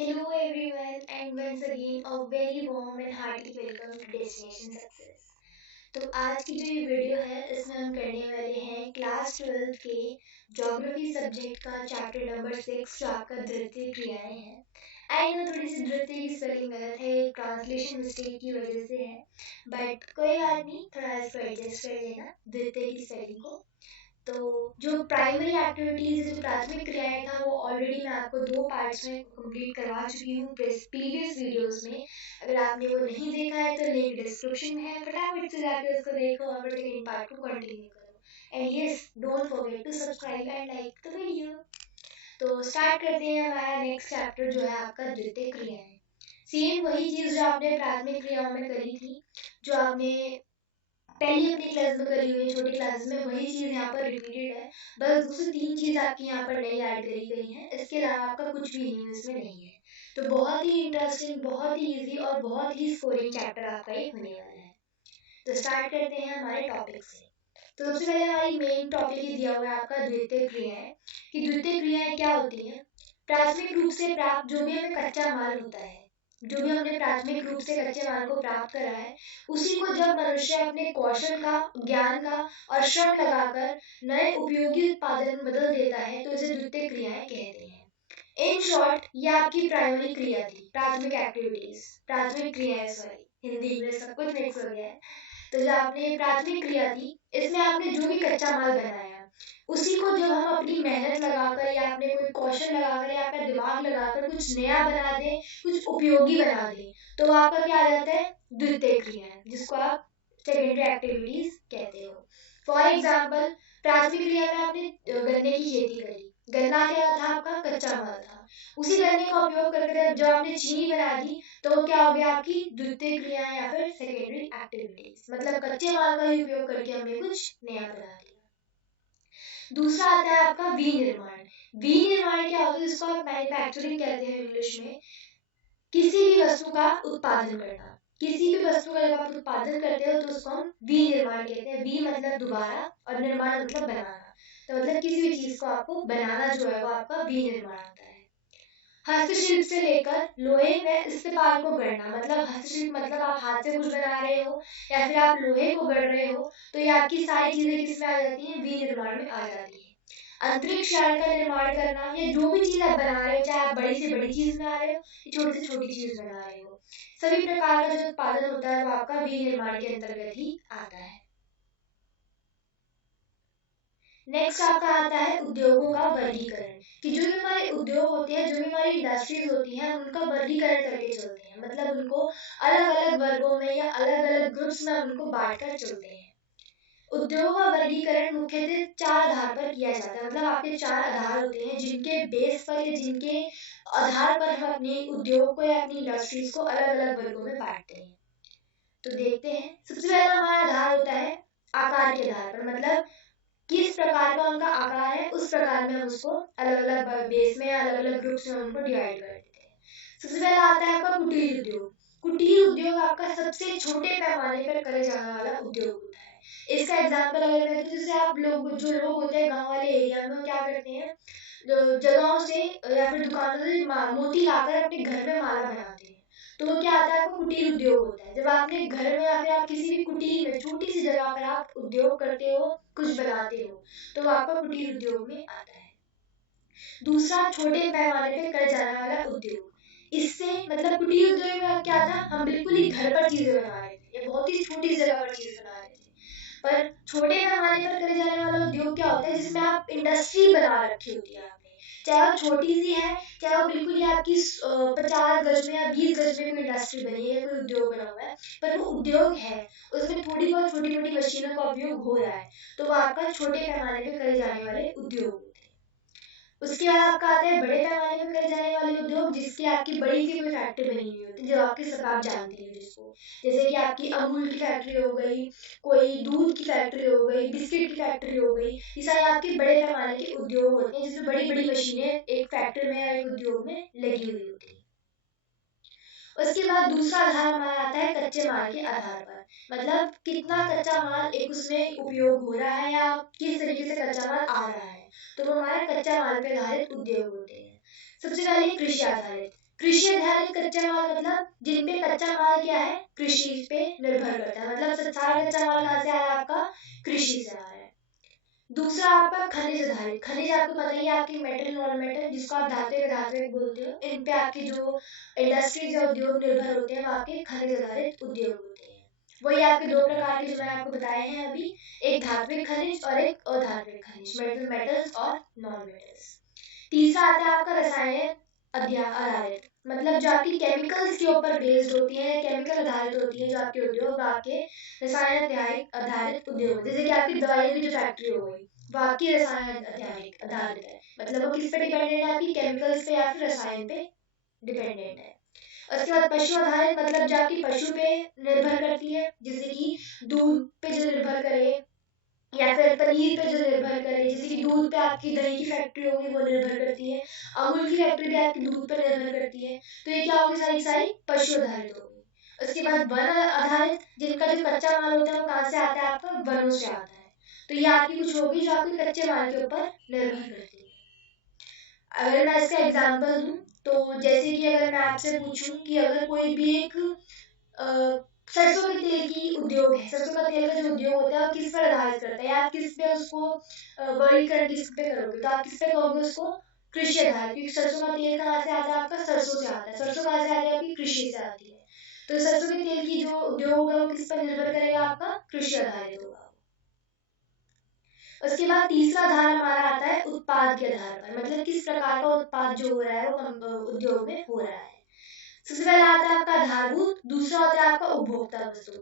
Hello everyone and once again a very warm and hearty welcome to Destination Success। तो आज की जो ये वीडियो है इसमें हम करने वाले हैं क्लास 12 के ज्योग्राफी सब्जेक्ट का चैप्टर नंबर 6 जो आपका द्वितीय क्रियाएं हैं। आई नो थोड़ी सी द्वितीय की स्पेलिंग गलत है, ट्रांसलेशन मिस्टेक की वजह से है, बट कोई बात नहीं, थोड़ा इसको एडजस्ट कर लेना द्वितीय की स्पेलिंग को। तो जो प्राइमरी एक्टिविटीज जो प्राथमिक क्रियाएं था वो ऑलरेडी मैं आपको दो पार्ट्स में कंप्लीट करवा चुकी हूँ प्रीवियस वीडियोस में। अगर आपने वो नहीं देखा है तो लिंक डिस्क्रिप्शन में है, फटाफट से जाकर उसको देखो और फिर इन पार्ट को कंटिन्यू करो। And yes, don't forget to subscribe and like the video. तो स्टार्ट करते हैं हमारा नेक्स्ट चैप्टर जो है आपका द्वितीय क्रियाएं। सेम वही चीज जो आपने प्राथमिक क्रियाओं में करी थी, जो आपने पहली अपनी क्लास में करी हुई है छोटी क्लास में, वही चीज यहाँ पर रिपीटेड है। बस दूसरी तीन चीज आपकी यहाँ पर नई ऐड करी गई है, इसके अलावा आपका कुछ भी नहीं इसमें नहीं है। तो बहुत ही इंटरेस्टिंग, बहुत ही इजी और बहुत ही स्कोरिंग चैप्टर आपका ये होने वाला है। तो स्टार्ट करते हैं हमारे टॉपिक से। तो सबसे पहले हमारी मेन टॉपिक ही दिया हुआ है आपका द्वितीय क्रियाएं, कि द्वितीय क्रियाएं क्या होती हैं। प्राथमिक रूप से प्राप्त जो भी हमें कच्चा माल होता है, जो भी हमने प्राथमिक रूप से कच्चे माल को प्राप्त करा है, उसी को जब मनुष्य अपने कौशल का, ज्ञान का और श्रम लगाकर नए उपयोगी उत्पादन में बदल देता है तो इसे द्वितीय क्रियाएं कहते हैं। इन शॉर्ट ये आपकी प्राइमरी क्रिया थी, प्राथमिक एक्टिविटीज, प्राथमिक क्रियाएं, सॉरी हिंदी इंग्लिश सब कुछ मिक्स हो गया है। तो जो आपने प्राथमिक क्रिया थी इसमें आपने जो भी कच्चा माल बनाया उसी को जब हम अपनी मेहनत लगाकर या अपने कोई कौशल लगाकर या अपना दिमाग लगाकर कुछ नया बना दें, कुछ उपयोगी बना दें, तो आपका क्या आ जाता है, द्वितीय क्रिया, जिसको आप सेकेंडरी एक्टिविटीज कहते हो। फॉर एग्जाम्पल, प्राथमिक क्रिया में आपने गन्ने की खेती करी, गन्ना क्या था, आपका कच्चा माल था। उसी गन्ने का उपयोग करके जब आपने चीनी बना दी तो क्या हो गया, आपकी द्वितीय क्रिया या फिर सेकेंडरी एक्टिविटीज, मतलब कच्चे माल का ही उपयोग करके हमने कुछ नया बना दिया। दूसरा आता है आपका विनिर्माण। विनिर्माण क्या होता है, जिसको आप मैन्युफैक्चरिंग कहते हैं इंग्लिश में। किसी भी वस्तु का उत्पादन करना, किसी भी वस्तु का जब आप उत्पादन करते हो तो उसको हम विनिर्माण कहते हैं। वी मतलब दोबारा और निर्माण मतलब बनाना। तो मतलब किसी भी चीज को आपको बनाना जो है वो आपका विनिर्माण होता है। हस्तशिल्प से लेकर लोहे व इस्तेमाल को गढ़ना, मतलब हस्तशिल्प मतलब आप हाथ से कुछ बना रहे हो या फिर आप लोहे को गढ़ रहे हो, तो ये आपकी सारी चीजें किसमें आ जाती हैं, विनिर्माण में आ जाती है। अंतरिक्ष यान का निर्माण करना, या जो भी चीज आप बना रहे हो, चाहे आप बड़ी से बड़ी चीज बना रहे हो या छोटी से छोटी चीज बना रहे हो, सभी प्रकार का जो उत्पादन होता है वो आपका विनिर्माण के अंतर्गत ही आता है। नेक्स्ट आपका आता है उद्योगों का वर्गीकरण, कि जो भी हमारे उद्योग होते हैं, जो भी हमारी इंडस्ट्रीज होती हैं, उनका वर्गीकरण करके चलते हैं, मतलब उनको अलग अलग वर्गों में या अलग अलग ग्रुप्स में उनको बांटकर चलते हैं। उद्योग का वर्गीकरण मुख्यतः चार आधार पर किया जाता है, मतलब आपके चार आधार होते हैं जिनके बेस पर या जिनके आधार पर हम अपने उद्योग को या अपनी इंडस्ट्रीज को अलग अलग वर्गों में बांटते हैं। तो देखते हैं, सबसे पहला हमारा आधार होता है आकार के आधार पर, मतलब किस प्रकार का उनका आकार है उस प्रकार में हम उसको अलग अलग बेस में अलग अलग ग्रुप्स में उनको डिवाइड कर देते हैं। सबसे पहला आता है आपका कुटीर उद्योग। कुटीर उद्योग आपका सबसे छोटे पैमाने पर करे जाने वाला उद्योग होता है। इसका एग्जांपल अगर मैं दूं, जैसे आप लोग, जो लोग होते हैं गांव वाले एरिया में, क्या करते हैं, जगहों से या फिर दुकानों से मोती लाकर अपने घर में माला बनाते हैं, तो वो क्या आता है, आपको कुटीर उद्योग होता है। जब आपने घर में या फिर आप किसी भी कुटीर में छोटी सी जगह पर आप उद्योग करते हो, कुछ बनाते हो, तो वो आपका कुटीर उद्योग में आता है। दूसरा, छोटे पैमाने पे करे जाने वाला उद्योग। इससे मतलब कुटीर उद्योग में क्या था, हम बिल्कुल ही घर पर चीजें बना रहे थे या बहुत ही छोटी जगह पर चीज बना रहे थे। पर छोटे पैमाने पर करे जाने वाला उद्योग क्या होता है, जिसमें आप इंडस्ट्री बना रखी होती है आपने, चाहे वो छोटी सी है, चाहे वो बिल्कुल ही आपकी 50 गज में या 20 गज में कोई इंडस्ट्री बनी है, कोई उद्योग बना हुआ है, पर वो उद्योग है, उसमें थोड़ी बहुत छोटी मोटी मशीनों का उपयोग हो रहा है, तो वो आपका छोटे पैमाने पे करे जाने वाले उद्योग होते हैं। उसके बाद आपका आता है बड़े पैमाने पे करे जाने वाले उद्योग, जिसकी आपकी बड़ी सी कोई फैक्ट्री बनी हुई होती है, जो आपकी सब आप जानते हो जिसको, जैसे कि आपकी अमूल की फैक्ट्री हो गई, कोई दूध की फैक्ट्री हो गई, बिस्किट की फैक्ट्री हो गई, ये सारे आपके बड़े पैमाने के उद्योग होते हैं, जिसमें बड़ी बड़ी मशीनें एक फैक्ट्री में या एक उद्योग में लगी हुई होती है। उसके बाद दूसरा आधार हमारा आता है कच्चे माल के आधार पर, मतलब कितना कच्चा माल एक उसमें उपयोग हो रहा है या किस तरीके से कच्चा माल आ रहा है, तो वो हमारा कच्चा माल पे आधारित उद्योग होते हैं। सबसे पहले कृषि आधारित। कृषि आधारित कच्चा माल मतलब जिन पे कच्चा माल क्या है, कृषि पे निर्भर करता है, मतलब सारा कच्चा माल कहाँ से आ रहा है आपका, कृषि से आ रहा है। दूसरा आपका खनिज आधारित, खनिज आपको पता ही है, आपकी मेटल नॉन मेटल जिसको आप धातु धातु बोलते हो, इन पे आपकी जो इंडस्ट्रीज या उद्योग निर्भर होते हैं वो आपके खनिज आधारित उद्योग होते हैं। वही आपके दो प्रकार के जो मैंने आपको बताए हैं अभी, एक धात्विक खनिज और एक अधात्विक खनिज, मेटल्स और नॉन मेटल्स। तीसरा आता है आपका रसायन आधारित, मतलब जो आपकी केमिकल्स के ऊपर बेस्ड होती है, केमिकल आधारित होती है, जो आपके उद्योग आपके रसायन आधारित उद्योग, जैसे कि आपकी दवाइयों की जो फैक्ट्री हो गई वो आपकी रसायन आधारित है, मतलब वो किस पे डिपेंडेंट है, आपकी केमिकल्स पे या फिर रसायन पे डिपेंडेंट है। उसके बाद पशु आधारित, मतलब जो आपकी पशु पे निर्भर करती है, जैसे कि दूध पे जो निर्भर करे या फिर पनीर पे जो निर्भर करे, जैसे कि दूध पे आपकी दही की फैक्ट्री होगी वो निर्भर करती है, अमूल की फैक्ट्री भी आपकी दूध पर निर्भर करती है, तो ये क्या होगी, सारी सारी पशु आधारित होगी। उसके बाद वन आधारित, जिनका जो कच्चा माल होता है वो कहाँ से आता है, आपका वनों से आता है, तो ये आपकी कुछ होगी जो आपके कच्चे माल के ऊपर निर्भर करती है। अगर मैं इसका एग्जाम्पल दूं तो जैसे कि अगर मैं आपसे पूछूं कि अगर कोई भी एक सरसों के तेल की उद्योग है, सरसों का तेल का जो उद्योग होता है वो किस पर आधारित करता है, आप किस पे उसको वर्गीकरण किस पे करोगे, तो आप किस पे कहोगे उसको, कृषि आधारित, क्योंकि सरसों का तेल कहाँ से आता है, आपका सरसों से आता है, सरसों कहाँ से आती है, आपकी कृषि से आती है, तो सरसों के तेल की जो उद्योग होगा वो किस पर निर्भर करेगा, आपका कृषि आधारित होगा। उसके बाद तीसरा आधार हमारा आता है उत्पाद के आधार पर, मतलब किस प्रकार का उत्पाद जो हो रहा है वो उद्योग में हो रहा है। सबसे पहला आता है आपका आधारभूत, दूसरा होता है आपका उपभोक्ता वस्तु।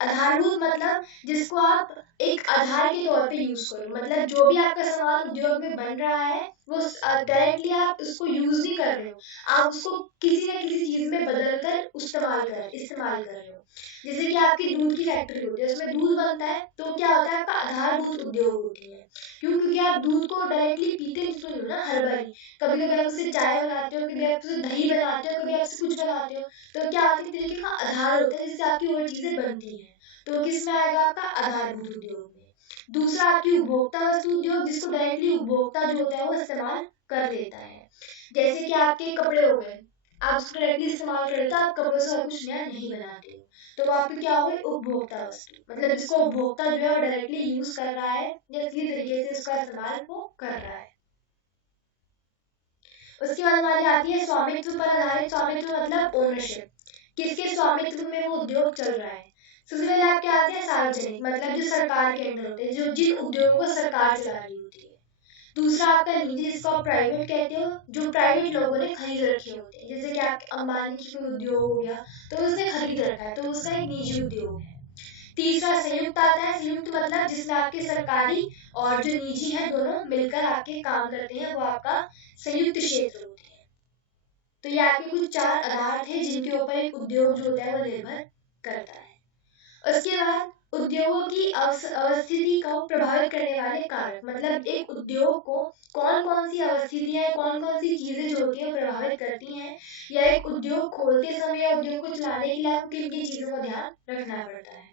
आधारभूत मतलब जिसको आप एक आधार के तौर पे यूज करो, मतलब जो भी आपका सामान उद्योग में बन रहा है वो डायरेक्टली आप उसको यूज नहीं कर रहे हो, आप उसको किसी न किसी चीज में बदल कर इस्तेमाल कर रहे हो। जैसे कि आपकी दूध की फैक्ट्री होती है, उसमें दूध बनता है, तो क्या होता है, आपका आधारभूत उद्योग होती है। क्यों, क्योंकि आप दूध को डायरेक्टली पीते तो नहीं हो ना, हर बारी कभी कभी आप उससे चाय बनाते हो, कभी आप उससे दही बनाते हो, कभी आप उससे कुछ बनाते हो, तो क्या आपके तरीके का आधार होता है जिससे आपकी और चीजें बनती हैं, तो किस में आएगा, आपका आधारभूत उद्योग में। दूसरा आपकी उपभोक्ता वस्तु उद्योग, जिसको डायरेक्टली उपभोक्ता जो होता है वो इस्तेमाल कर लेता है, जैसे कि आपके कपड़े हो गए, आप उसको डायरेक्टली इस्तेमाल कर लेते हो, आप कपड़ों से कुछ नया नहीं बनाते हो, तो वो आपकी क्या हो गई, उपभोक्ता वस्तु, मतलब जिसको उपभोक्ता जो है वो डायरेक्टली यूज कर रहा है या किसी तरीके से उसका इस्तेमाल वो कर रहा है। उसके बाद हमारी आती है स्वामित्व पर आधारित, स्वामित्व मतलब ओनरशिप, किसके स्वामित्व में वो उद्योग चल रहा है। सबसे पहले आपके आते हैं सार्वजनिक, मतलब जो सरकार के अंडर होते हैं, जो जिन उद्योगों को सरकार चला रही होती है। दूसरा आपका निजी, जिसको आप प्राइवेट कहते हो, जो प्राइवेट लोगों ने खरीद रखे होते हैं, जैसे कि आपके अंबानी की कोई उद्योग हो गया तो उसने खरीद रखा है, तो उसका एक निजी उद्योग है। तीसरा संयुक्त आता है, संयुक्त मतलब जिसमें आपके सरकारी और जो निजी है दोनों मिलकर आपके काम करते हैं, वो आपका संयुक्त क्षेत्र होते हैं। तो ये आपके कुछ चार आधार थे जिनके ऊपर एक उद्योग जो होता है वो निर्भर करता है। उसके बाद उद्योगों की अवस्थिति को प्रभावित करने वाले कारक, मतलब एक उद्योग को कौन कौन सी अवस्थितियां, कौन कौन सी चीजें जो होती है प्रभावित करती हैं, या एक उद्योग खोलते समय या उद्योग को चलाने के लिए आपको किन किन चीजों का ध्यान रखना पड़ता है।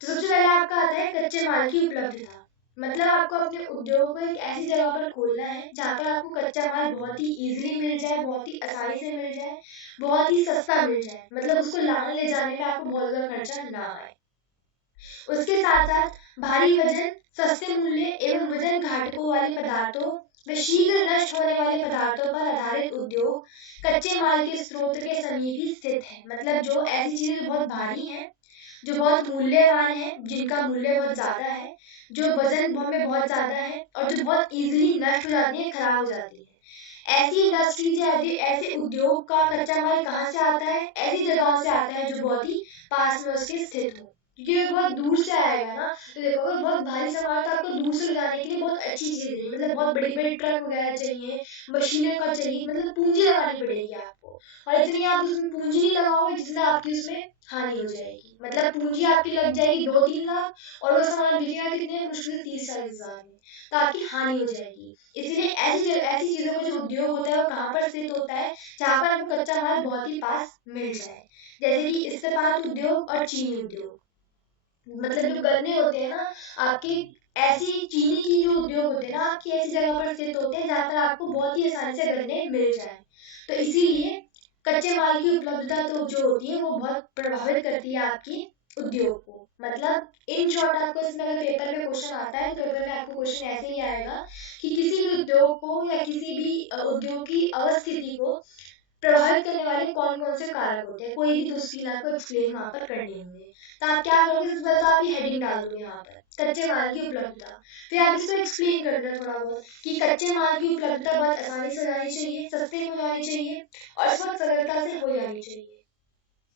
तो सबसे पहले आपका आता है कच्चे माल की उपलब्धता, मतलब आपको अपने उद्योग को एक ऐसी जगह पर खोलना है जहाँ पर आपको कच्चा माल बहुत ही इजीली मिल जाए, बहुत ही आसानी से मिल जाए, बहुत ही सस्ता मिल जाए, मतलब उसको लाने ले जाने में आपको बहुत ज्यादा खर्चा ना आए। उसके साथ साथ भारी वजन, सस्ते मूल्य एवं वजन घाटकों वाले पदार्थों व शीघ्र नष्ट होने वाले पदार्थों पर आधारित उद्योग कच्चे माल के स्रोत के समीप ही स्थित है, मतलब जो ऐसी चीजें बहुत भारी हैं, जो बहुत मूल्यवान है, जिनका मूल्य बहुत ज्यादा है, जो वजन में बहुत ज्यादा है और जो बहुत इजीली नष्ट हो जाती है, खराब हो जाती है, ऐसी इंडस्ट्रीज या ऐसे उद्योग का कच्चा माल कहाँ से आता है, ऐसी जगहों से आता है जो बहुत ही पास में उसके स्थित हो, क्योंकि वो बहुत दूर से आएगा ना, तो देखो अगर बहुत भारी सामान तो आपको दूर से लाने के लिए बहुत अच्छी चीज चाहिए, मतलब बहुत बड़ी बड़ी ट्रक वगैरह चाहिए, मशीनें का चाहिए, मतलब पूंजी लगानी पड़ेगी आपको, और इतनी आप उसमें पूंजी नहीं लगाओगे जितना आपकी उसमें हानि हो जाएगी, मतलब पूंजी आपकी लग जाएगी 2-3 लाख और वो सामान बिकेगा कितने, मुश्किल से 30-40 हजार में, तो आपकी हानि हो जाएगी। इसलिए ऐसी चीजों का जो उद्योग होता है वो कहाँ पर स्थित होता है, जहाँ पर आपको कच्चा माल बहुत ही पास मिल जाए, जैसे कि इस्पात उद्योग और चीनी उद्योग, मतलब जो गन्ने होते हैं ना आपके, ऐसी चीनी की जो उद्योग होते हैं ना आपकी ऐसी जगह पर स्थित होते हैं जहाँ पर आपको बहुत ही आसानी से गन्ने मिल जाए, तो इसीलिए कच्चे माल की उपलब्धता तो जो होती है वो बहुत प्रभावित करती है आपकी उद्योग को। मतलब इन शॉर्ट आपको इसमें अगर पेपर में क्वेश्चन आता है तो पेपर में आपको क्वेश्चन ऐसे ही आएगा कि किसी भी उद्योग को या किसी भी उद्योग की अवस्थिति को प्रभावित करने वाले कौन कौन से कारक होते हैं, कोई भी तो उसकी आपको एक्सप्लेन वहां पर करनी होंगे। तो आप क्या करोगे, सबसे पहले तो आप ये हेडिंग डाल दोगे यहाँ पर कच्चे माल की उपलब्धता, फिर आप इसको एक्सप्लेन कर देना थोड़ा बहुत कि कच्चे माल की उपलब्धता बहुत आसानी से हो जानी चाहिए, सस्ते में हो जानी चाहिए और इस वक्त सरलता से हो जानी चाहिए।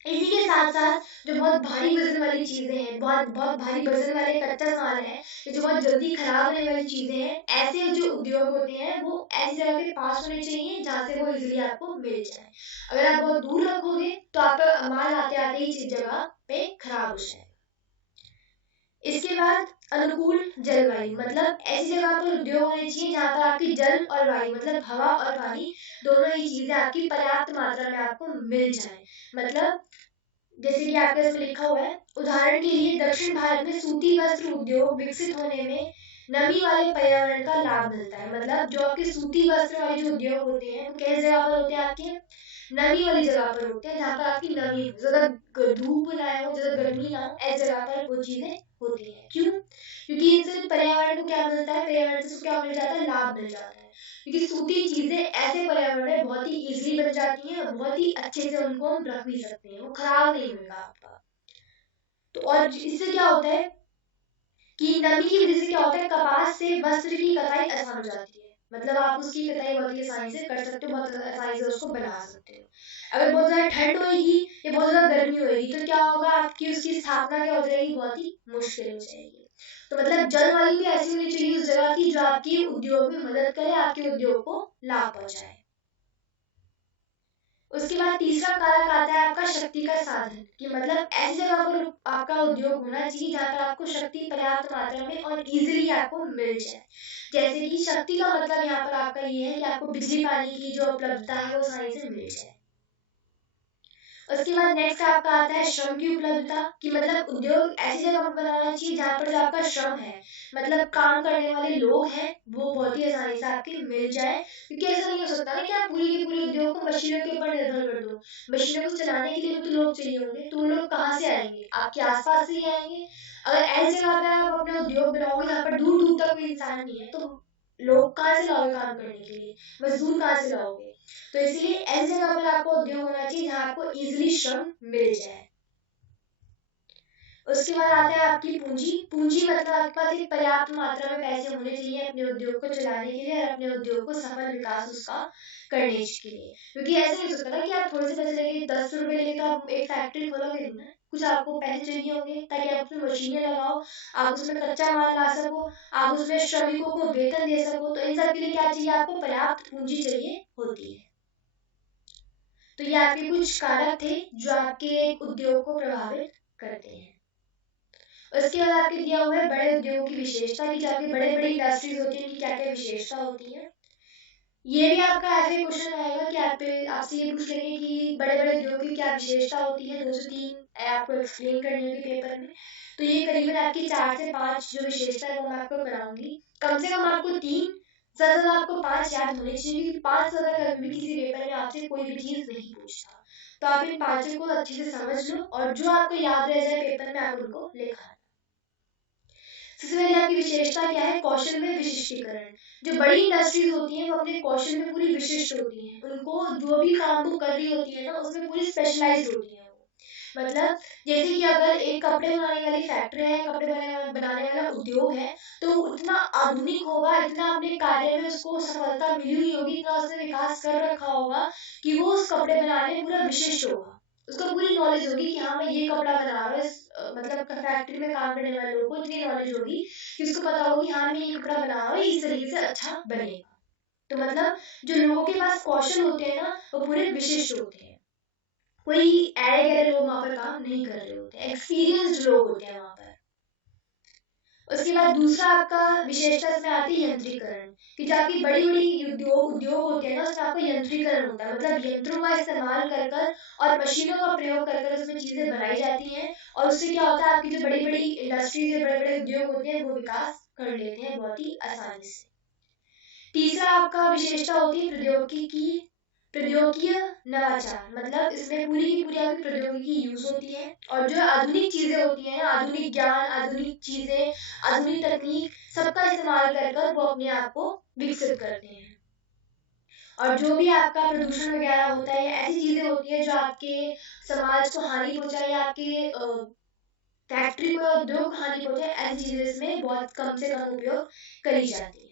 इसी के साथ साथ जो बहुत भारी वजन वाली चीजें हैं, बहुत बहुत भारी वजन वाले कच्चा माल है, जो बहुत जल्दी खराब होने वाली चीजें हैं, ऐसे जो उद्योग होते हैं वो ऐसी जगह के पास होने चाहिए जहाँ से वो इजीली आपको मिल जाए। अगर आप बहुत दूर रखोगे तो आपका माल आते आते ही इस जगह पे खराब हो जाएगा। इसके बाद अनुकूल जलवायु, मतलब ऐसी जगह पर उद्योग होने चाहिए जहाँ पर आपकी जल और वायु मतलब हवा और पानी दोनों ही चीजें आपकी पर्याप्त मात्रा में आपको मिल जाए। मतलब जैसे कि आपके इसमें लिखा हुआ है, उदाहरण के लिए दक्षिण भारत में सूती वस्त्र उद्योग विकसित होने में नमी वाले पर्यावरण का लाभ मिलता है। मतलब जो आपके सूती वस्त्र वाले जो उद्योग होते हैं वो कैसी जगह पर होते हैं, आपके नमी वाली जगह पर होते हैं जहाँ पर आपकी नमी हो, ज्यादा धूप ना हो, ज्यादा गर्मी ना हो, ऐसी जगह पर वो चीजें होती है। क्यों? क्योंकि इनसे पर्यावरण को क्या मिलता है, पर्यावरण से क्या मिल जाता है, लाभ मिल जाता है। क्योंकि सूती चीजें ऐसे पर्यावरण में बहुत ही इजीली बन जाती हैं और बहुत ही अच्छे से उनको हम रख भी सकते हैं, वो खराब नहीं होगा आपका। तो और इससे क्या होता है कि नमी की वजह से क्या होता है, कपास से वस्त्र की कताई आसान हो जाती है। मतलब आप उसकी कताई बहुत ही आसानी से कर सकते हो, बहुत आसानी से उसको बना सकते हो। अगर बहुत ज्यादा ठंड होगी या बहुत ज्यादा गर्मी होगी तो क्या होगा, आपकी उसकी स्थापना क्या हो जाएगी, बहुत ही मुश्किल हो जाएगी। तो मतलब जलवायु भी ऐसी होनी चाहिए उस जगह की जो आपके उद्योग में मदद करे, आपके उद्योग को लाभ पहुंचाए। उसके बाद तीसरा कारक आता है आपका शक्ति का साधन, कि मतलब ऐसी जगह पर आपका उद्योग होना चाहिए जहाँ पर आपको शक्ति पर्याप्त मात्रा में और इजीली आपको मिल जाए। जैसे कि शक्ति का मतलब यहाँ पर आपका ये है कि आपको बिजली पानी की जो उपलब्धता है वो आसानी से मिल जाए। उसके बाद नेक्स्ट आपका आता है श्रम की उपलब्धता, कि मतलब उद्योग ऐसी जगह पर बनाना चाहिए जहाँ पर जो आपका श्रम है, मतलब काम करने वाले लोग हैं, वो बहुत ही आसानी से आपके मिल जाए। क्योंकि ऐसा नहीं हो सकता ना कि आप पूरी की पूरी उद्योग को मशीनों के ऊपर निर्भर कर दो। मशीनों को चलाने के लिए तो लोग चाहिए होंगे, तो लोग कहाँ से आएंगे, आपके आसपास से ही आएंगे। अगर ऐसी जगह पे आप अपना उद्योग बनाओगे जहाँ पर दूर दूर तक कोई इंसान नहीं है, तो लोग कहाँ से लाओगे काम करने के लिए, मजदूर कहाँ से लाओगे। तो इसलिए ऐसी जगह पर आपको उद्योग होना चाहिए जहाँ आपको इजीली श्रम मिल जाए। उसके बाद आता है आपकी पूंजी। पूंजी मतलब आपके पास एक पर्याप्त मात्रा में पैसे होने चाहिए अपने उद्योग को चलाने के लिए और अपने उद्योग को सफल विकास उसका करने के लिए। क्योंकि ऐसा नहीं हो सकता ना कि आप थोड़े से पैसे लेके 10 रुपए लेके तो आप एक फैक्ट्री खोलोगे नहीं ना, कुछ आपको पैसे चाहिए होंगे ताकि आप उसमें मशीनें लगाओ, आप उसमें कच्चा माल ला सको, आप उसमें श्रमिकों को वेतन दे सको। तो इन सब के लिए क्या चाहिए, आपको पर्याप्त पूंजी चाहिए होती है। तो ये आपके कुछ कारक थे जो आपके उद्योग को प्रभावित करते हैं। उसके बाद आपके दिया हुआ है बड़े उद्योगों की विशेषता, की जो आपकी बड़े बड़ी इंडस्ट्रीज होती है उनकी क्या क्या विशेषता होती है। ये भी आपका ऐसे क्वेश्चन आएगा कि आपसे ये पूछ लेंगे कि बड़े बड़े उद्योग की क्या विशेषता होती है, 2 से 3 आपको एक्सप्लेन करनी होगी पेपर में। तो ये करीबन आपकी 4 से 5 जो विशेषता है वो मैं आपको कराऊंगी। कम से कम आपको 3, ज्यादा ज्यादा आपको 5 याद होनी चाहिए, क्योंकि 5 ज्यादा कभी भी किसी पेपर में आपसे कोई भी चीज नहीं पूछता। तो आप इन 5 को अच्छे से समझ लो और जो आपको याद रह जाए पेपर में आप उनको लिखा। सबसे पहले आपकी विशेषता क्या है, कौशल में विशिष्टीकरण। जो बड़ी इंडस्ट्रीज होती हैं वो अपने कौशल में पूरी विशिष्ट होती हैं, उनको जो भी काम वो कर रही होती है ना उसमें पूरी स्पेशलाइज्ड होती है वो। मतलब जैसे कि अगर एक कपड़े बनाने वाली फैक्ट्री है, कपड़े बनाने वाला उद्योग है, तो इतना आधुनिक होगा, इतना अपने कार्य में उसको सफलता मिली हुई होगी, इतना उसने विकास कर रखा होगा कि वो उस कपड़े बनाने में पूरा विशिष्ट होगा। उसको पूरी नॉलेज होगी कि हाँ मैं ये कपड़ा बना रहा हूँ। मतलब फैक्ट्री में काम करने वाले लोगों को इतनी नॉलेज होगी कि उसको पता होगी हाँ मैं ये कपड़ा बना रहा हूँ, इस तरीके से अच्छा बनेगा। तो मतलब जो लोगों के पास कौशल होते हैं ना वो पूरे विशिष्ट होते हैं, कोई ऐरे गैरे लोग वहां पर काम नहीं कर रहे होते, एक्सपीरियंस्ड लोग होते हैं वहां पर। उसके बाद दूसरा आपका विशेषता इसमें आती है यंत्रीकरण, कि जो आपकी बड़ी बड़ी उद्योग होते हैं ना उसमें आपको यंत्रीकरण होता है। मतलब यंत्रों का इस्तेमाल कर कर और मशीनों का प्रयोग कर कर उसमें चीजें बनाई जाती हैं और उससे क्या होता है, आपकी जो बड़ी बड़ी इंडस्ट्रीज बड़े बड़े उद्योग होते हैं वो विकास कर लेते हैं बहुत ही आसानी से। तीसरा आपका विशेषता होती है प्रौद्योगिकी की प्रौद्योगिकीय नवाचार मतलब इसमें पूरी की पूरी आपकी प्रौद्योगिकी यूज होती है और जो आधुनिक चीजें होती हैं, आधुनिक ज्ञान, आधुनिक चीजें, आधुनिक तकनीक सबका इस्तेमाल कर कर वो अपने आप को विकसित करते हैं। और जो भी आपका प्रदूषण वगैरह होता है, ऐसी चीजें होती है जो आपके समाज को हानि पहुंचाए, आपके फैक्ट्री को, उद्योग को हानि पहुंचाए, ऐसी चीजें इसमें बहुत कम से कम उपयोग करी जाती है।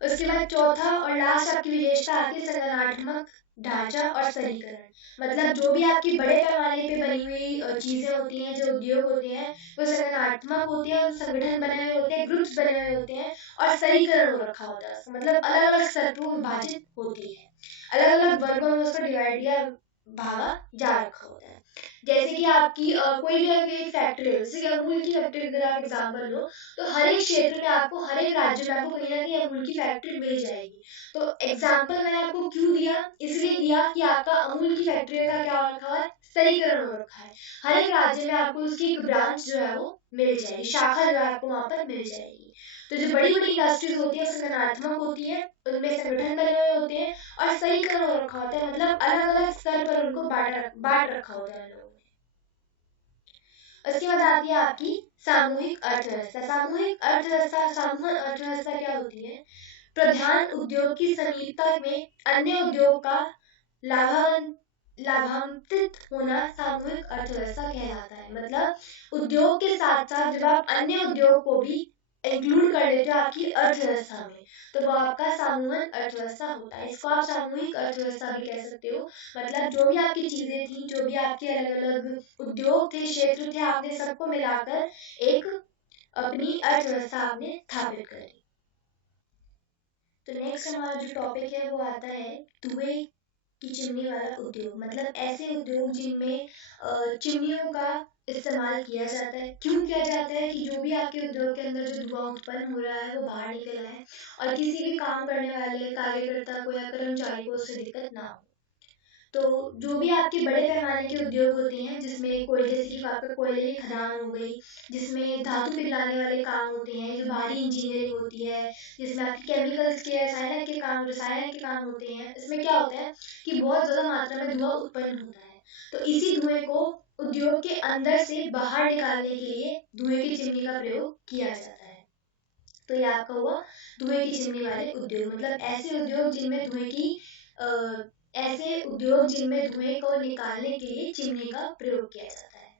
उसके बाद चौथा और लास्ट आपकी विशेषता आती है संगठनात्मक ढांचा और स्तरीकरण। मतलब जो भी आपकी बड़े पैमाने पे बनी हुई चीजें होती हैं, जो उद्योग होते हैं, वो संगठनात्मक होते हैं, संगठन बने हुए होते हैं, ग्रुप्स बने हुए होते हैं और स्तरीकरण हो रखा होता है। मतलब अलग अलग स्तर पर विभाजित होती है, अलग अलग वर्गों में उसका डिवाइड या भागा जा रखा होता है। जैसे कि आपकी कोई भी अगर एक फैक्ट्री है, जैसे कि अमूल की फैक्ट्री अगर आप एग्जाम्पल लो, तो हर एक क्षेत्र में आपको, हर एक राज्य में आपको कहीं ना कहीं अमूल की फैक्ट्री मिल जाएगी। तो एग्जाम्पल मैंने आपको क्यों दिया, इसलिए दिया कि आपका अमूल की फैक्ट्री का क्या हो रखा है, स्तरीकरण हो रखा है। हर एक राज्य में आपको उसकी एक ब्रांच जो है वो मिल जाएगी, शाखा जो है आपको वहां पर मिल जाएगी। तो जो बड़ी बड़ी इंडस्ट्रीज होती है संगठनात्मक होती है, उनमें संगठन बने हुए होते हैं और स्तरीकरण हो रखा होता है, मतलब अलग अलग स्तर पर उनको बांट रखा होता है लोगों ने। उसके बाद आती है आपकी सामूहिक अर्थव्यवस्था। सामूहिक अर्थव्यवस्था, सामूहिक अर्थव्यवस्था क्या होती है, प्रधान उद्योग की समीपता में अन्य उद्योग का लाभान्वित होना सामूहिक अर्थव्यवस्था कहलाता है। मतलब उद्योग के साथ साथ जब आप अन्य उद्योग को भी इंक्लूड कर लेते हो आपकी अर्थव्यवस्था में, तो वो आपका सामूहिक अर्थव्यवस्था होता है। इसको आप सामूहिक अर्थव्यवस्था भी कह सकते हो। मतलब जो भी आपकी चीजें थी, जो भी आपके अलग अलग उद्योग थे, क्षेत्र थे, आपने सबको मिलाकर एक अपनी अर्थव्यवस्था आपने स्थापित करी। तो नेक्स्ट हमारा जो टॉपिक है वो आता है धुएं की चिमनी वाला उद्योग। मतलब ऐसे उद्योग जिनमें चिमनियों का इस्तेमाल किया जाता है। क्यों किया जाता है कि जो भी आपके उद्योग के अंदर जो धुआं उत्पन्न हो रहा है वो बाहर निकल रहा है और किसी भी काम करने वाले कार्यकर्ता को या कर्मचारी को उससे दिक्कत ना हो। तो जो भी आपके बड़े पैमाने के उद्योग होते हैं, जिसमें कोयले, जैसे कि आपका कोयले की खदान हो गई, जिसमें धातु पिघलाने वाले काम होते हैं, जो भारी इंजीनियरिंग होती है, जिसमें आपके केमिकल्स के, रसायन के काम होते हैं, इसमें क्या होता है कि बहुत ज्यादा मात्रा में धुआं उत्पन्न होता है। तो इसी धुएं को उद्योग के अंदर से बाहर निकालने के लिए धुएं की चिमनी का प्रयोग किया जाता है। तो ये आपका हुआ धुएं की चिमनी वाले उद्योग। मतलब ऐसे उद्योग जिनमें धुएं को निकालने के लिए चिमनी का प्रयोग किया जाता है।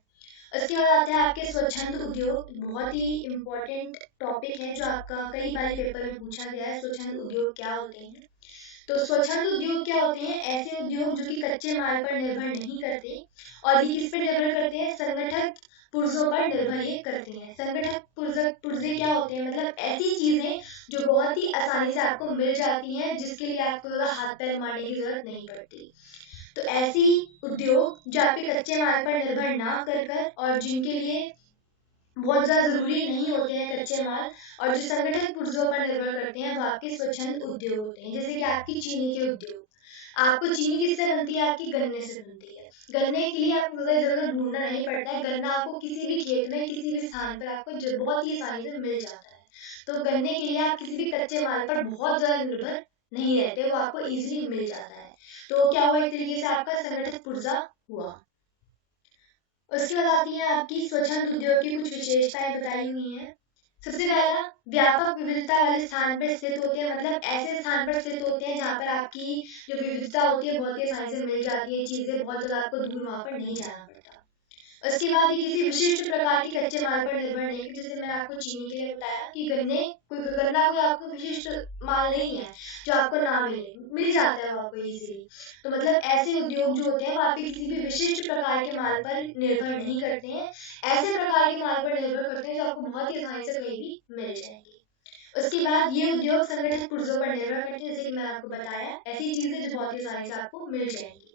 उसके बाद आते हैं आपके स्वच्छंद उद्योग। बहुत ही इम्पोर्टेंट टॉपिक है जो आपका कई बार पेपर में पूछा गया है। स्वच्छंद उद्योग क्या होते हैं? तो स्वच्छंद उद्योग क्या होते हैं? ऐसे उद्योग जो कि कच्चे माल पर निर्भर नहीं करते और ये किस पर निर्भर करते हैं? संगठक पुर्जों पर निर्भर ये करते हैं। पुर्जे क्या होते हैं? मतलब ऐसी चीजें जो बहुत ही आसानी से आपको मिल जाती हैं, जिसके लिए आपको ज्यादा हाथ पैर मारने की जरूरत नहीं पड़ती। तो ऐसी उद्योग जो आपके कच्चे माल पर निर्भर ना कर कर और जिनके लिए बहुत ज्यादा जरूरी नहीं होते हैं कच्चे माल, और जो संगठन पुर्जों पर निर्भर करते हैं, वो आपके स्वच्छंद उद्योग होते हैं। जैसे कि आपकी चीनी के उद्योग। आपको चीनी किससे बनती है? आपकी गन्ने से बनती है। गन्ने के लिए आपको ज्यादा इधर ढूंढना नहीं पड़ता है। गन्ना आपको किसी भी खेत में, किसी भी स्थान पर आपको बहुत ही आसानी से मिल जाता है। तो गन्ने के लिए आप किसी भी कच्चे माल पर बहुत ज्यादा निर्भर नहीं रहते, वो आपको इजीली मिल जाता है। तो क्या हुआ, एक तरीके से आपका संगठित पुर्जा हुआ। उसके बाद आती है आपकी स्वच्छंद उद्योग की कुछ विशेषताएं बताई हुई हैं। सबसे पहला, व्यापक विविधता वाले स्थान पर स्थित होते हैं। मतलब ऐसे स्थान पर स्थित होते हैं जहाँ पर आपकी जो विविधता होती है बहुत ही आसानी से मिल जाती है चीजें, बहुत ज्यादा आपको दूर वहां पर नहीं जाना पड़ता। उसके बाद ये किसी विशिष्ट प्रकार के कच्चे माल पर निर्भर नहीं है। जैसे मैंने आपको चीनी के लिए बताया कि गन्ना कोई आपको विशिष्ट माल नहीं है जो आपको ना मिल जाता है वो आपको इजीली। तो मतलब ऐसे उद्योग जो होते हैं वो आपके किसी भी विशिष्ट प्रकार के माल पर निर्भर नहीं करते हैं, ऐसे प्रकार के माल पर निर्भर करते हैं जो आपको बहुत ही आसानी से कहीं भी मिल जाएंगे। उसके बाद ये उद्योग संगठित पुर्जों पर निर्भर करते हैं। जैसे कि मैंने आपको बताया, ऐसी चीजें जो बहुत ही आसानी से आपको मिल जाएंगी।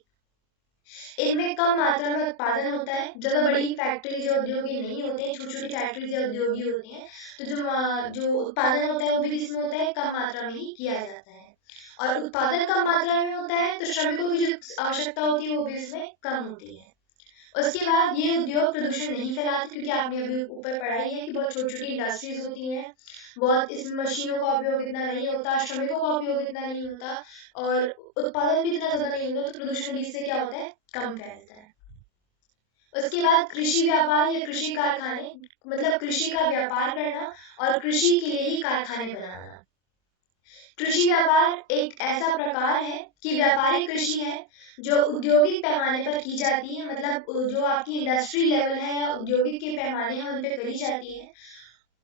इनमें कम मात्रा में उत्पादन होता है। ज्यादा बड़ी फैक्ट्री जो उद्योगी नहीं होते हैं, छोटी छोटी फैक्ट्री जो उद्योगी होती हैं, तो जो उत्पादन होता है वो भी किसमें होता है? कम मात्रा में ही किया जाता है। और उत्पादन कम मात्रा में होता है तो श्रमिकों की जो आवश्यकता होती है वो भी इसमें कम होती है। उसके बाद ये उद्योग प्रदूषण नहीं फैलाते, क्योंकि आपने अभी ऊपर पढ़ा ही है कि बहुत छोटी छोटी इंडस्ट्रीज होती हैं, बहुत इसमें मशीनों का उपयोग इतना नहीं होता, श्रमिकों का उपयोग इतना नहीं होता, और उत्पादन भी इतना ज्यादा नहीं होता, तो प्रदूषण भी इससे क्या होता है, कम फैलता है। उसके बाद कृषि व्यापार या कृषि कारखाने, मतलब कृषि का व्यापार करना और कृषि के लिए ही कारखाने बनाना। कृषि व्यापार एक ऐसा प्रकार है कि व्यापारिक कृषि है जो औद्योगिक पैमाने पर की जाती है, मतलब जो आपकी इंडस्ट्री लेवल है या औद्योगिक के पैमाने हैं उन पे करी जाती है।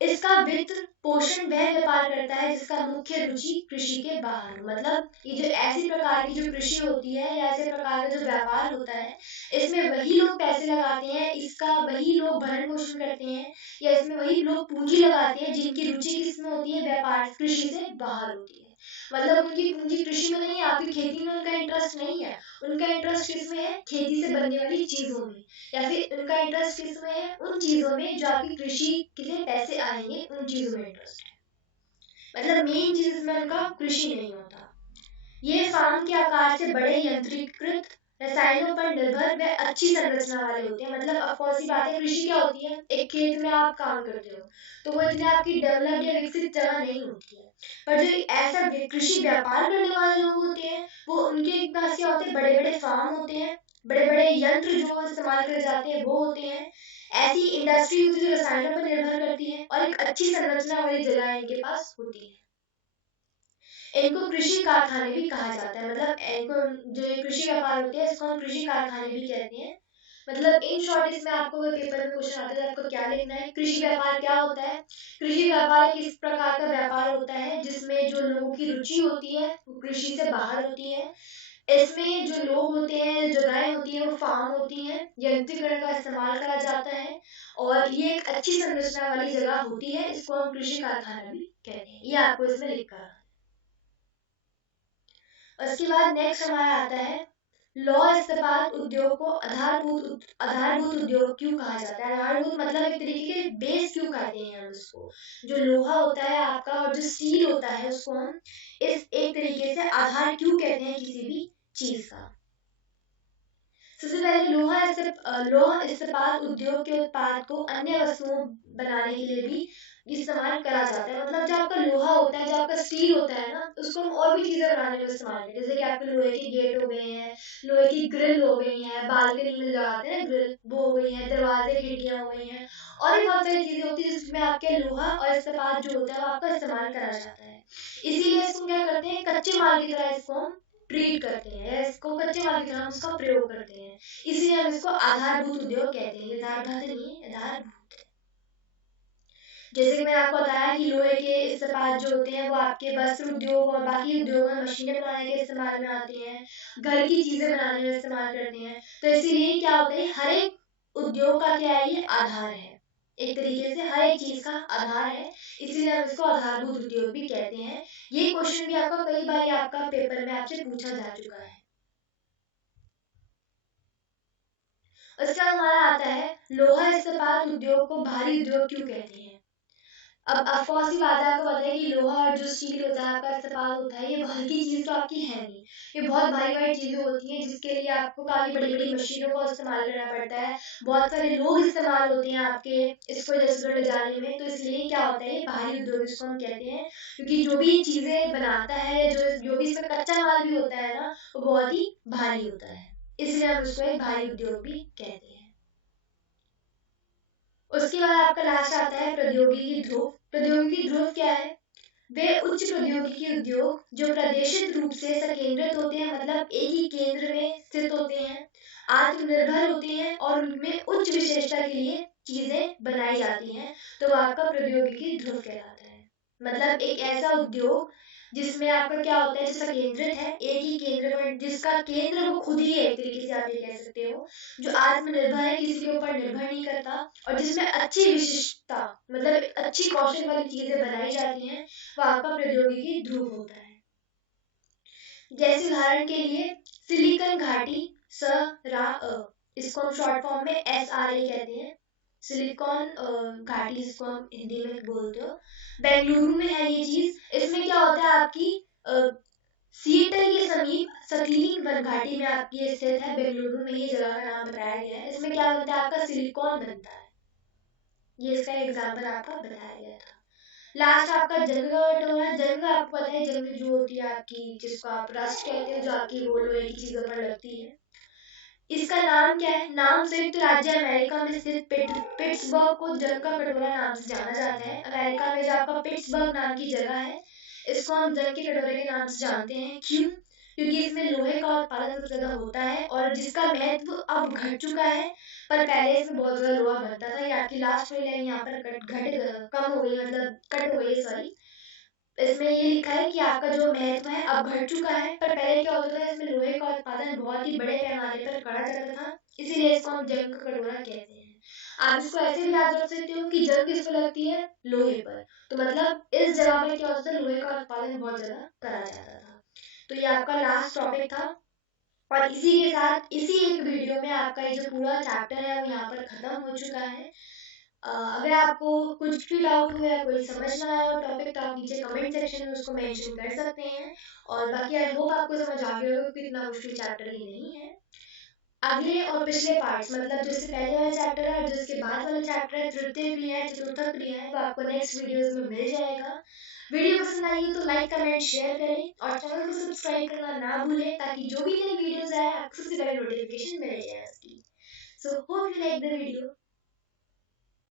इसका वित्त पोषण वह व्यापार करता है जिसका मुख्य रुचि कृषि के बाहर हो। मतलब ये जो ऐसी प्रकार की जो कृषि होती है या ऐसे प्रकार का जो व्यापार होता है, इसमें वही लोग पैसे लगाते हैं, इसका वही लोग भरण पोषण करते हैं, या इसमें वही लोग पूंजी लगाते हैं जिनकी रुचि किसमें होती है, व्यापार कृषि से बाहर होती है। मतलब उनकी पूंजी कृषि में नहीं है, आपकी खेती में उनका इंटरेस्ट नहीं है, उनका इंटरेस्ट किसमें है, खेती से बनने वाली चीजों में, या फिर उनका इंटरेस्ट किसमें है, उन चीजों में जो आपकी कृषि के लिए पैसे आएंगे, उन चीजों में इंटरेस्ट है। मतलब मेन चीज इसमें उनका कृषि नहीं होता। ये फार्म के आकार से बड़े यंत्रीकृत, रसायनों पर निर्भर व अच्छी संरचना वाले होते हैं। मतलब अब कौन सी बात है, कृषि क्या होती है, एक खेत में आप काम करते हो तो वो इतनी आपकी डेवलप्ड या विकसित जगह नहीं होती है, पर जो ऐसा कृषि व्यापार करने वाले लोग होते हैं, वो उनके पास क्या होते हैं, बड़े बड़े फार्म होते हैं, बड़े बड़े यंत्र जो इस्तेमाल करे जाते हैं वो होते हैं। ऐसी इंडस्ट्री होती है जो रसायनों पर निर्भर करती है, और एक अच्छी संरचना वाली जगह इनके पास होती है। इनको कृषि कारखाने भी कहा जाता है। मतलब इनको जो ये कृषि व्यापार होते हैं इसको हम कृषि कारखाने भी कहते हैं। मतलब इन शॉर्ट इसमें आपको कोई पेपर में क्वेश्चन आता है आपको क्या लिखना है, कृषि व्यापार क्या होता है। कृषि व्यापार एक इस प्रकार का व्यापार होता है जिसमें जो लोगों की रुचि होती है वो कृषि से बाहर होती है। इसमें जो लोग होते हैं, जगहें होती हैं, वो फार्म होती हैं, यंत्रीकरण का इस्तेमाल करा जाता है, और ये एक अच्छी संरचना वाली जगह होती है, इसको हम कृषि कारखाना भी कहते हैं। ये आपको इसमें लिखा। उसके बाद नेक्स्ट हमारा आता है लौह इस्पात उद्योग को आधारभूत उद्योग क्यों कहा जाता है। आधारभूत मतलब एक तरीके के बेस क्यों कहते हैं हम उसको। जो लोहा होता है आपका और जो स्टील होता है उसको हम इस एक तरीके से आधार क्यों कहते हैं किसी भी चीज का। सबसे पहले लोहा इस्पात उद्योग के उत्पाद को अन्य वस्तुओं बनाने के लिए भी इस्तेमाल करा जाता है। मतलब जो आपका लोहा होता है, जो आपका स्टील होता है ना, उसको हम और भी चीजें बनाने में इस्तेमाल करते हैं। जैसे कि आपके लोहे के गेट हो गए हैं, लोहे की ग्रिल हो गई है, बालकनी में लगाते हैं ग्रिल, वो हो गई है, दरवाजे खिड़कियां हो गई हैं, और भी बहुत सारी चीजें होती है जिसमें आपके लोहा और इस्पात जो होता है वो आपका इस्तेमाल करा जाता है। इसीलिए इसको क्या करते हैं, कच्चे माल की तरह इसको हम ट्रीट करते हैं, या इसको कच्चे माल की तरह हम इसका प्रयोग करते हैं। इसलिए हम इसको आधारभूत उद्योग कहते हैं। यथार्थ नहीं, आधारभूत। जैसे कि मैंने आपको बताया कि लोहे के इस्पात जो होते हैं वो आपके वस्त्र उद्योग और बाकी उद्योग में मशीनें बनाने के इस्तेमाल में आती हैं, घर की चीजें बनाने में इस्तेमाल करते हैं। तो इसीलिए क्या होता है, हर एक उद्योग का क्या है, ये आधार है, एक तरीके से हर एक चीज का आधार है, इसलिए हम इसको आधारभूत उद्योग भी कहते हैं। ये क्वेश्चन भी आपका कई बार आपका पेपर में आपसे पूछा जा चुका है। उसके बाद हमारा आता है लोहा इस्पात उद्योग को भारी उद्योग क्यों कहते हैं। अब ऑफकोर्स की बात है, आपको पता है कि लोहा और जो स्टील होता है, आपका इस्तेमाल होता है, ये हल्की चीज तो आपकी है नहीं, ये बहुत भारी भारी चीजें होती हैं जिसके लिए आपको काफी बड़ी बड़ी मशीनों का इस्तेमाल करना पड़ता है, बहुत सारे लोग इस्तेमाल होते हैं आपके इसको इधर ले जाने में। तो इसलिए क्या होता है, भारी उद्योग इसको हम कहते हैं, क्योंकि जो भी चीजें बनाता है, जो भी इसमें कच्चा माल भी होता है ना, वो बहुत ही भारी होता है, इसलिए हम उसको एक भारी उद्योग भी कहते हैं। उसके बाद आपका लास्ट आता है प्रौद्योगिकी ध्रुव। प्रौद्योगिकी ध्रुव क्या है, वे उच्च प्रौद्योगिकी उद्योग जो प्रादेशिक रूप से संकेंद्रित होते हैं, मतलब एक ही केंद्र में स्थित होते हैं, आत्मनिर्भर होते हैं और उनमें उच्च विशेषता के लिए चीजें बनाई जाती हैं, तो वो आपका प्रौद्योगिकी ध्रुव कहलाता है। मतलब एक ऐसा उद्योग जिसमें आपका क्या होता है, जैसा केंद्रित है एक ही केंद्र पर, जिसका केंद्र वो खुद ही है, एक तरीके से आप ये कह सकते हो, जो आत्मनिर्भर है, किसी के ऊपर निर्भर नहीं करता, और जिसमें अच्छी विशिष्टता, मतलब अच्छी कौशल वाली चीजें बनाई जाती हैं, वो आपका प्रौद्योगिकी ध्रुव होता है। जैसे उदाहरण के लिए सिलिकॉन घाटी, स रा अ, इसको हम शॉर्ट फॉर्म में SRA कहते हैं। सिलिकॉन घाटी इसको हम हिंदी में बोलते हो, बेंगलुरु में है ये चीज। इसमें क्या होता है, आपकी सीएटल के समीप सतलिंग घाटी में आपकी स्थित है, बेंगलुरु में ही जगह का नाम बताया गया है। इसमें क्या बनता है, आपका सिलिकॉन बनता है, ये इसका एग्जाम्पल आपका बताया गया था। लास्ट आपका जंग का कटोरा। जंग आपको पता है, जंग जो होती है आपकी, जिसको आप रस्ट कहते हैं, जो आपकी वो लोहे की चीजों पर लगती है। इसका नाम क्या है, नाम संयुक्त राज्य अमेरिका में स्थित पिट्सबर्ग को जंग का कटोरा नाम से जाना जाता है। अमेरिका में जो आपका पिट्सबर्ग नाम की जगह है, इसको हम जंग के कटोरे के नाम से जानते हैं। क्यों? क्योंकि इसमें लोहे का उत्पादन सबसे ज्यादा होता है और जिसका महत्व अब घट चुका है, पर पहले इसमें बहुत ज्यादा लोहा बनता था। ये आपकी लास्ट वाली लाइन यहाँ पर कम हो गई, मतलब कट हो गई, सॉरी। इसमें ये लिखा है कि आपका जो महत्व है अब घट चुका है, पर पहले क्या होता था, इसमें लोहे का उत्पादन बहुत ही बड़े पैमाने पर करा जाता था, इसीलिए इसको हम जंग का कटोरा कहते हैं। आप इसको ऐसे भी याद रख सकते हो कि जंग किस पर लगती है, लोहे पर, तो मतलब इस जगह पर क्या होता था, लोहे का उत्पादन बहुत ज्यादा करा जाता था। तो ये आपका लास्ट टॉपिक था और इसी के साथ इसी एक वीडियो में आपका ये जो पूरा चैप्टर है वो यहाँ पर खत्म हो चुका है। अगर आपको कुछ भी डाउट हुआ या कोई समझ ना आया हो टॉपिक, तो आप नीचे कमेंट सेक्शन में उसको मेंशन कर सकते हैं। और बाकी आई होप आपको समझ आ गया होगा कि इतना मुश्किल चैप्टर ही नहीं है। अगले और पिछले पार्ट्स, मतलब जो इससे पहले वाला चैप्टर है और जो इसके बाद वाला चैप्टर है, तृतीय क्रिया है, चतुर्थक क्रिया है, वो आपको नेक्स्ट वीडियोस में मिल जाएगा। वीडियो पसंद आई हो तो लाइक कमेंट शेयर करें और चैनल को सब्सक्राइब करना ना भूलें, ताकि जो भी नई वीडियोस आए आपको सबसे पहले नोटिफिकेशन मिल जाए उसकी। So hope you like the video.